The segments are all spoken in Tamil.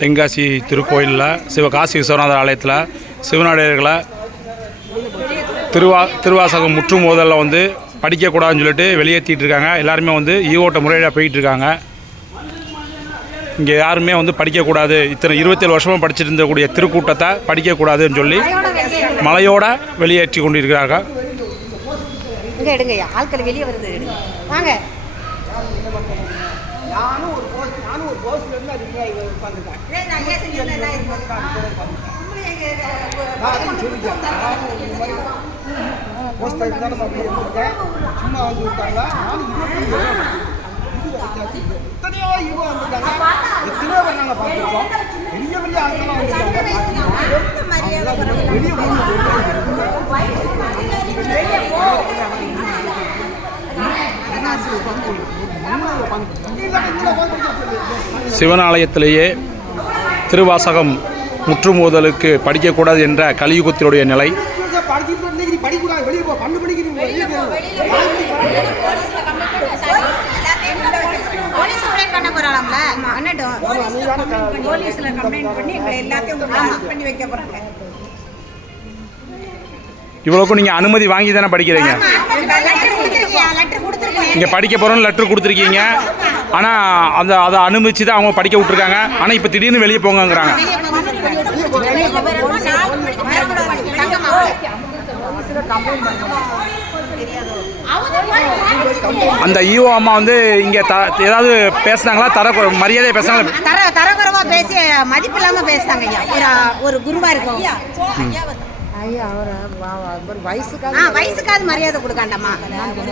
தென்காசி திருக்கோயிலில் சிவகாசி விஸ்வநாதர் ஆலயத்தில் சிவநாடியர்களை திருவாசகம் முற்றும் மோதலில் வந்து படிக்கக்கூடாதுன்னு சொல்லிட்டு வெளியேற்றிட்டு இருக்காங்க. எல்லாருமே வந்து ஈவோட்ட முறையில் போயிட்டு இருக்காங்க. இங்கே யாருமே வந்து படிக்கக்கூடாது, இத்தனை 27 வருஷமாக படிச்சுட்டு இருந்தக்கூடிய திருக்கூட்டத்தை படிக்கக்கூடாதுன்னு சொல்லி மலையோட வெளியேற்றி கொண்டிருக்கிறார்கள். ஆட்கள் வெளியே வருது வாங்க. சும்மா வந்து விட்டாங்க. எத்தனையோ ஈவோ வந்துட்டாங்க, எத்தனையோ பேர் நாங்கள் பார்த்துருக்கோம். பெரிய பெரிய ஆட்கள்லாம் வந்துருக்காங்க. சிவனாலயத்திலேயே திருவாசகம் முற்றுமோதலுக்கு படிக்கக்கூடாது என்ற கலியுகத்தினுடைய நிலை. இவ்வளவுக்கும் நீங்க அனுமதி வாங்கி தானே படிக்கிறீங்க? இங்க படிக்க போறோம்னு லெட்டர் கொடுத்துருக்கீங்க. ஆனா அதை அனுமதிச்சு தான் அவங்க படிக்க விட்டுருக்காங்க. ஆனா இப்ப திடீர்னு வெளியே போங்கிறாங்க. அந்த ஈஓ அம்மா வந்து இங்க ஏதாவது பேசுனாங்களா? மரியாதை பேசுனாங்க, தரக்குறைவா பேசி மதிப்பு இல்லாம பேசுறாங்க. ஐயா ஒரு குருவா இருக்கும் ஐயா, வயசுக்காவது மரியாதை கொடுக்காண்டம்மா.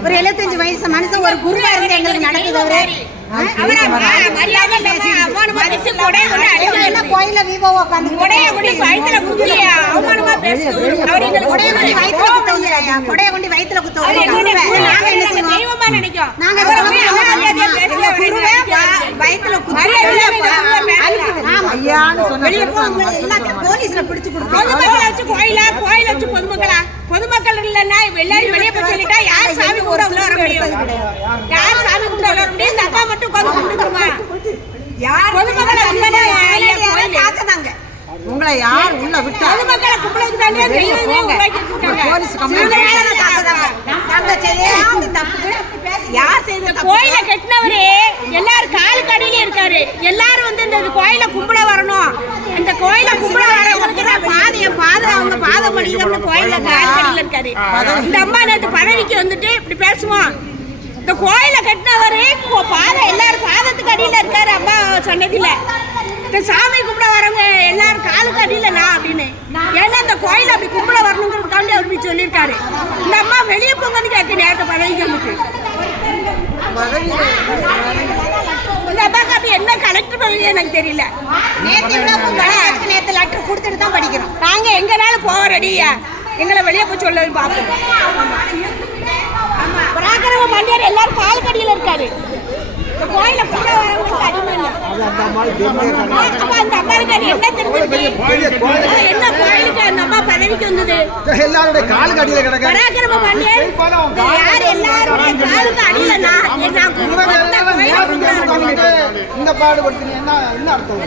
ஒரு 75 வயசு மனுஷன் ஒரு குருவா இருந்து எங்களுக்கு நடக்குது. கோயில வீவோ உட்காந்து கொடைய கொண்டு வயிற்றுல குத்த போலீஸ்ல பிடிச்சு பொதுமக்கள் இல்லைன்னா எல்லாரும் வெளியே போய் சொல்லிட்டா யார் சாமி கூட உள்ள வர முடியும்? யார் சாமி கூட உள்ள வர முடியும்? சப்பா மட்டும் உட்காந்து கும்பிட்டுருமா? யார் பொதுமக்களை காக்கதாங்க? உங்களை யார் உள்ள விட்டா? பொதுமக்களை கும்பிடுறதுக்கு தானே தெய்வமே உருவாக்கி விட்டாங்க. போலீஸ் கம்ப்ளைண்ட் யார் செய்த கோயில கட்டினவரே எல்லாரும் காலு கடையில இருக்காரு. எல்லாரும் வந்து இந்த கோயில கும்பிட வரணும். இந்த கோயில கும்பிட வரவங்களுக்கு பாதை அவங்க பாதம் பண்ணிக்கிட்டு கோயில காலு கடையில இருக்காரு. இந்த அம்மா நேற்று பதவிக்கு வந்துட்டு இப்படி பேசுவோம். இந்த கோயில கட்டினவரே பாதை எல்லாரும் பாதத்துக்கு அடியில இருக்காரு. அம்மா சொன்னதில்ல இந்த சாமி கும்பிட வரவங்க எல்லாரும் காலுக்கு அடியில நான் அப்படின்னு. ஏன்னா இந்த கோயில அப்படி கும்பிட வரணுங்கிறதுக்காண்டி அப்படி சொல்லியிருக்காரு. இந்த அம்மா வெளியே போங்கன்னு கேட்க நேரத்தை பதவிக்கு வந்துட்டு இந்த அம்மாக்கு அப்படி என்ன கலெக்டர் பதவி எனக்கு தெரியல. நேற்று லெட்டர் கொடுத்துட்டு தான் படிக்கிறோம். நாங்க எங்கனாலும் போக ரெடியா, எங்களை வெளியே போய் சொல்ல பார்ப்போம். பராக்கிரம மன்னியர் எல்லாரும் கால் கடியில் இருக்காரு. கோயில கூட வரவங்களுக்கு அடிமை இல்லை. அந்த அம்மாவுக்கு என்ன தெரிஞ்சது? என்ன கோயிலுக்கு அந்த அம்மா பதவிக்கு வந்தது? எல்லாருடைய கால் கடியில கிடக்கு. பராக்கிரம மன்னியர் யார் எல்லாரும் காலுக்கு அடியில இந்த பாடுபடுத்துறீங்க என்ன அர்த்தம்?